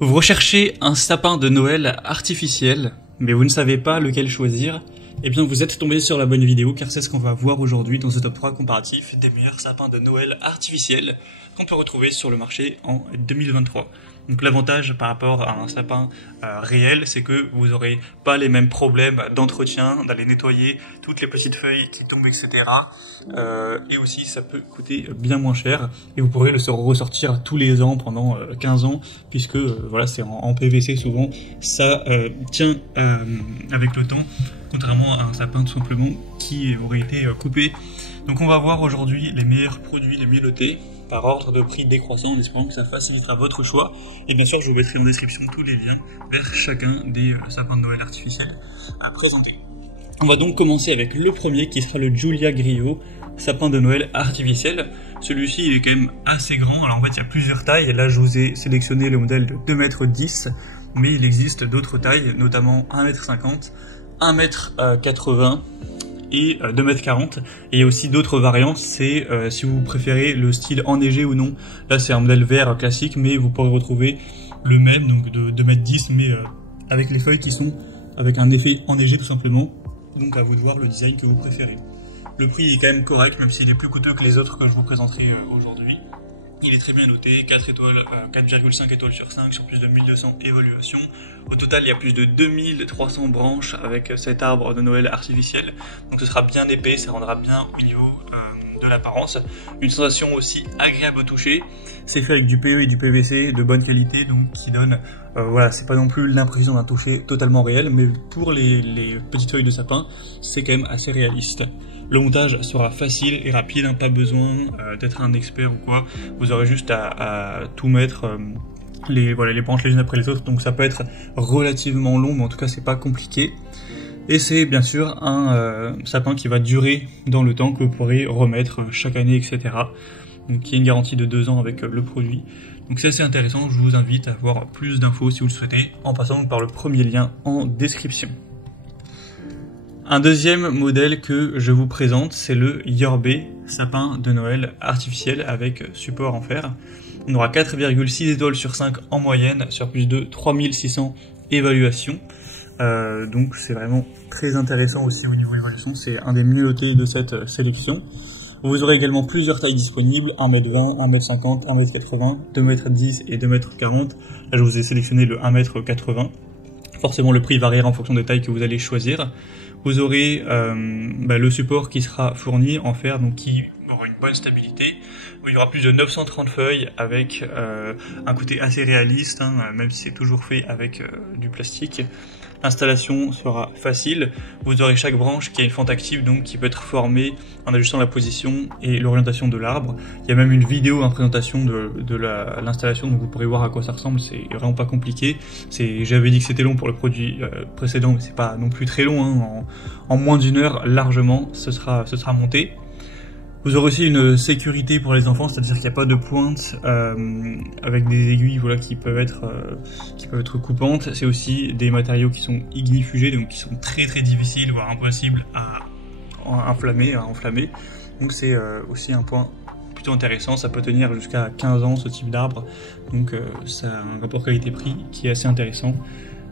Vous recherchez un sapin de Noël artificiel, mais vous ne savez pas lequel choisir. Eh bien vous êtes tombé sur la bonne vidéo car c'est ce qu'on va voir aujourd'hui dans ce top 3 comparatif des meilleurs sapins de Noël artificiels qu'on peut retrouver sur le marché en 2023. Donc l'avantage par rapport à un sapin réel, c'est que vous n'aurez pas les mêmes problèmes d'entretien, d'aller nettoyer toutes les petites feuilles qui tombent, etc. Et aussi ça peut coûter bien moins cher et vous pourrez le ressortir tous les ans pendant 15 ans puisque voilà, c'est en PVC souvent, ça tient avec le temps, contrairement à un sapin tout simplement qui aurait été coupé. Donc on va voir aujourd'hui les meilleurs produits, les mieux notés, par ordre de prix décroissant, en espérant que ça facilitera votre choix. Et bien sûr, je vous mettrai en description tous les liens vers chacun des sapins de Noël artificiels à présenter. On va donc commencer avec le premier qui sera le Giulia Griot, sapin de Noël artificiel. Celui-ci il est quand même assez grand, alors en fait il y a plusieurs tailles, là je vous ai sélectionné le modèle de 2,10 m, mais il existe d'autres tailles, notamment 1,50 m, 1,80 m, et 2,40 m, et il y a aussi d'autres variantes, c'est si vous préférez le style enneigé ou non. Là c'est un modèle vert classique, mais vous pourrez retrouver le même, donc de 2,10 m, mais avec les feuilles qui sont avec un effet enneigé tout simplement, donc à vous de voir le design que vous préférez. Le prix est quand même correct, même s'il est plus coûteux que les autres que je vous présenterai aujourd'hui. Il est très bien noté, 4 étoiles, 4,5 étoiles sur 5 sur plus de 1200 évaluations. Au total, il y a plus de 2300 branches avec cet arbre de Noël artificiel. Donc ce sera bien épais, ça rendra bien au niveau de l'apparence. Une sensation aussi agréable au toucher. C'est fait avec du PE et du PVC de bonne qualité, donc qui donne, voilà, c'est pas non plus l'impression d'un toucher totalement réel, mais pour les petites feuilles de sapin, c'est quand même assez réaliste. Le montage sera facile et rapide, hein, pas besoin d'être un expert ou quoi. Vous aurez juste à tout mettre, les branches les unes après les autres, donc ça peut être relativement long, mais en tout cas c'est pas compliqué. Et c'est bien sûr un sapin qui va durer dans le temps, que vous pourrez remettre chaque année, etc. Donc il y a une garantie de 2 ans avec le produit. Donc c'est assez intéressant, je vous invite à avoir plus d'infos si vous le souhaitez, en passant par le premier lien en description. Un deuxième modèle que je vous présente, c'est le Yorbe, sapin de Noël artificiel avec support en fer. On aura 4,6 étoiles sur 5 en moyenne sur plus de 3600 évaluations. Donc c'est vraiment très intéressant aussi au niveau évaluation, c'est un des mieux notés de cette sélection. Vous aurez également plusieurs tailles disponibles, 1,20 m, 1,50 m, 1,80 m, 2,10 m et 2,40 m. Là je vous ai sélectionné le 1,80 m. Forcément le prix variera en fonction des tailles que vous allez choisir. Vous aurez le support qui sera fourni en fer, donc qui aura une bonne stabilité. Il y aura plus de 930 feuilles avec un côté assez réaliste, hein, même si c'est toujours fait avec du plastique. L'installation sera facile. Vous aurez chaque branche qui a une fente active, donc qui peut être formée en ajustant la position et l'orientation de l'arbre. Il y a même une vidéo en présentation de l'installation, donc vous pourrez voir à quoi ça ressemble. C'est vraiment pas compliqué. J'avais dit que c'était long pour le produit précédent, mais c'est pas non plus très long, hein. En moins d'1 heure largement, ce sera monté. Vous aurez aussi une sécurité pour les enfants, c'est-à-dire qu'il n'y a pas de pointe avec des aiguilles, voilà, qui peuvent être coupantes. C'est aussi des matériaux qui sont ignifugés, donc qui sont très très difficiles, voire impossibles à enflammer. Donc c'est aussi un point plutôt intéressant. Ça peut tenir jusqu'à 15 ans ce type d'arbre, donc ça a un rapport qualité-prix qui est assez intéressant.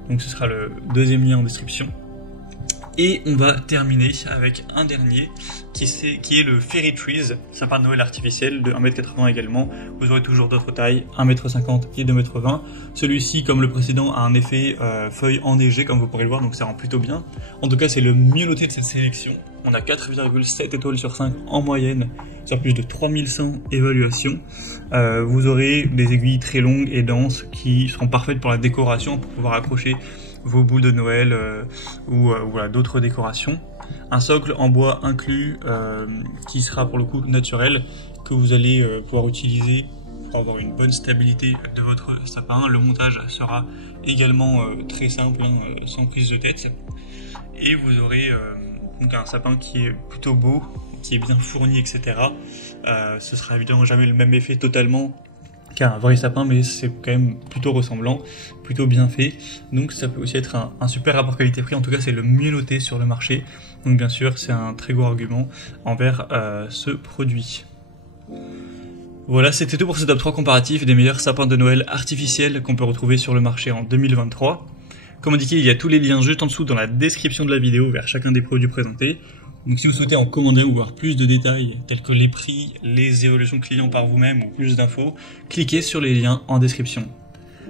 Donc ce sera le deuxième lien en description. Et on va terminer avec un dernier qui est le Fairy Trees, sapin de Noël artificiel de 1,80 m également. Vous aurez toujours d'autres tailles, 1,50 m et 2,20 m. Celui-ci, comme le précédent, a un effet feuille enneigée, comme vous pourrez le voir, donc ça rend plutôt bien. En tout cas, c'est le mieux noté de cette sélection. On a 4,7 étoiles sur 5 en moyenne, sur plus de 3100 évaluations. Vous aurez des aiguilles très longues et denses qui seront parfaites pour la décoration, pour pouvoir accrocher vos boules de Noël ou voilà, d'autres décorations. Un socle en bois inclus qui sera pour le coup naturel, que vous allez pouvoir utiliser pour avoir une bonne stabilité de votre sapin. Le montage sera également très simple, hein, sans prise de tête. Et vous aurez donc un sapin qui est plutôt beau, qui est bien fourni, etc. Ce sera évidemment jamais le même effet totalement qu'un vrai sapin, mais c'est quand même plutôt ressemblant, plutôt bien fait. Donc ça peut aussi être un super rapport qualité-prix. En tout cas, c'est le mieux noté sur le marché. Donc bien sûr, c'est un très gros argument envers ce produit. Voilà, c'était tout pour ce top 3 comparatif des meilleurs sapins de Noël artificiels qu'on peut retrouver sur le marché en 2023. Comme indiqué, il y a tous les liens juste en dessous dans la description de la vidéo vers chacun des produits présentés. Donc si vous souhaitez en commander ou voir plus de détails tels que les prix, les évolutions clients par vous-même ou plus d'infos, cliquez sur les liens en description.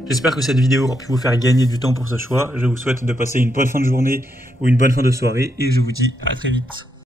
J'espère que cette vidéo aura pu vous faire gagner du temps pour ce choix. Je vous souhaite de passer une bonne fin de journée ou une bonne fin de soirée et je vous dis à très vite.